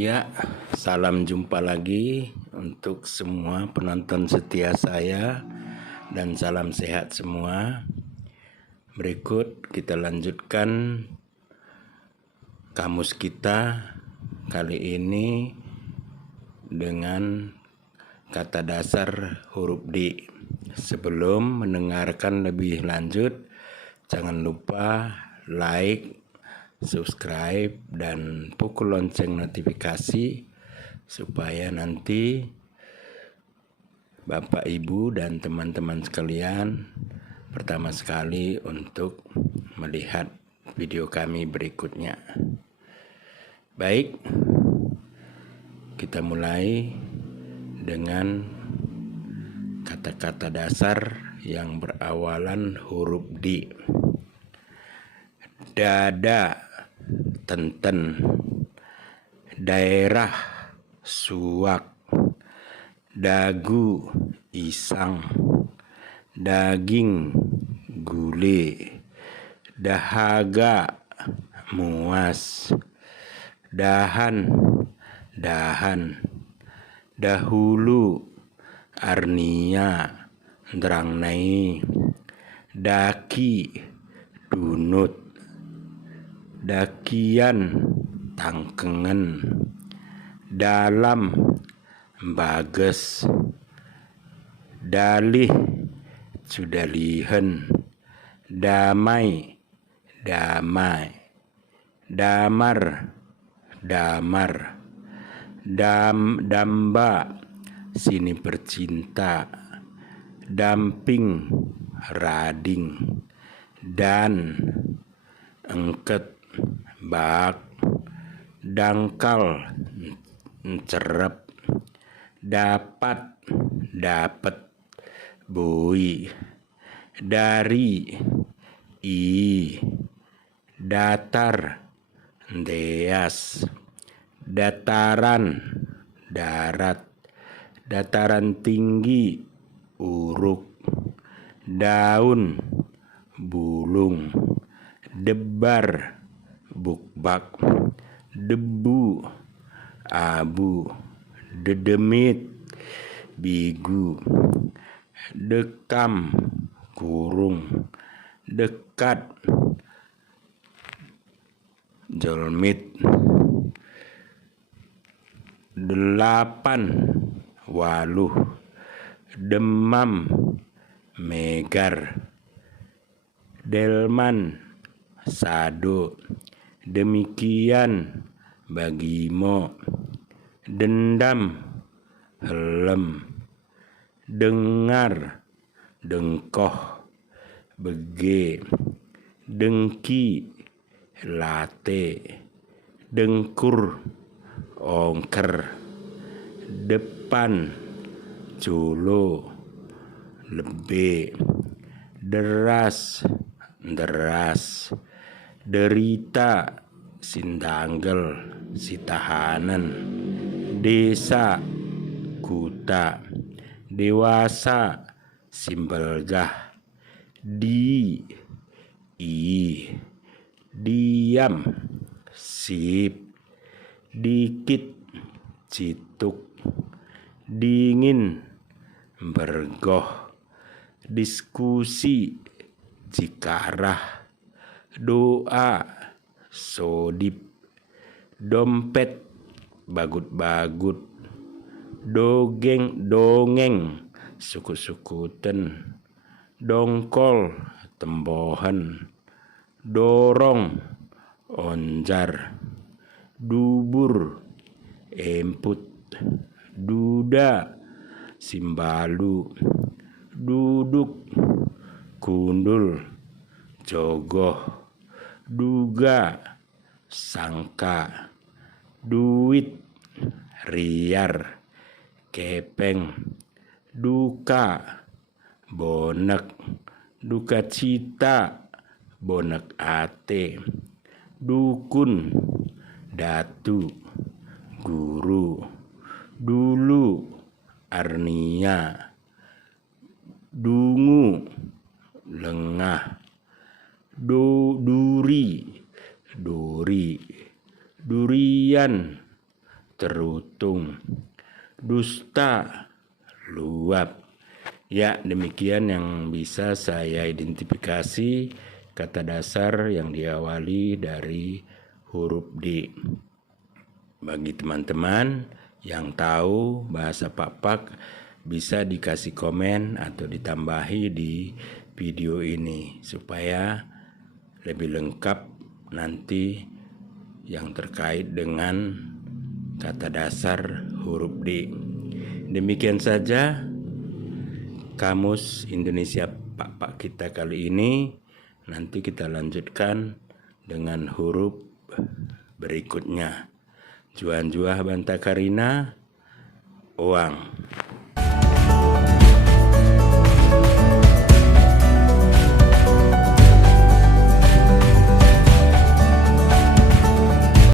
Ya, salam jumpa lagi untuk semua penonton setia saya dan salam sehat semua. Berikut kita lanjutkan kamus kita kali ini dengan kata dasar huruf D. Sebelum mendengarkan lebih lanjut, jangan lupa like, subscribe, dan pukul lonceng notifikasi supaya nanti Bapak, Ibu, dan teman-teman sekalian pertama sekali untuk melihat video kami berikutnya. Baik, kita mulai dengan kata-kata dasar yang berawalan huruf D. Dada, tenten. Daerah, suak. Dagu, isang. Daging, gule. Dahaga, muas. Dahan, dahan. Dahulu, arnia, drangnai. Daki, dunut. Dakian, tangkengen. Dalam, bages. Dalih, sudalihen. Damai, damai. Damar, damar. Damba, sini bercinta. Damping, rading. Dan, engket, bak. Dangkal, cerep. Dapat, dapet. Bui. Dari, i. Datar, deas. Dataran, darat. Dataran tinggi, uruk. Daun, bulung. Debar, bukbak. Debu, abu. Dedemit, bigu. Dekam, kurung. Dekat, jolmit. Delapan, waluh. Demam, megar. Delman, sado. Demikian, bagimo. Dendam, helem. Dengar, dengkoh. Bege. Dengki, late. Dengkur, ongker. Depan, culo. Lebe. Deras, deras. Derita, sindanggel, sitahanan. Desa, kuta. Dewasa, simbelgah. Di, i. Diam, sip. Dikit, cituk. Dingin, bergoh. Diskusi, cikarah. Doa, sodip. Dompet, bagut-bagut. Dongeng, sukut-sukuten. Dongkol, tembohan. Dorong, onjar. Dubur, emput. Duda, simbalu. Duduk, kundul. Jogoh. Duga, sangka. Duit, riar. Kepeng. Duka, bonek. Duka cita, bonek ate. Dukun, datu. Guru. Dulu, arnia. Dungu, lengah. Duri, duri. Durian, terutung, dusta, luap. Ya, demikian yang bisa saya identifikasi kata dasar yang diawali dari huruf D. Bagi teman-teman yang tahu bahasa Pak bisa dikasih komen atau ditambahi di video ini supaya lebih lengkap nanti yang terkait dengan kata dasar huruf D. Demikian saja Kamus Indonesia Pak kita kali ini. Nanti kita lanjutkan dengan huruf berikutnya. Juan Juah Banta Karina, uang.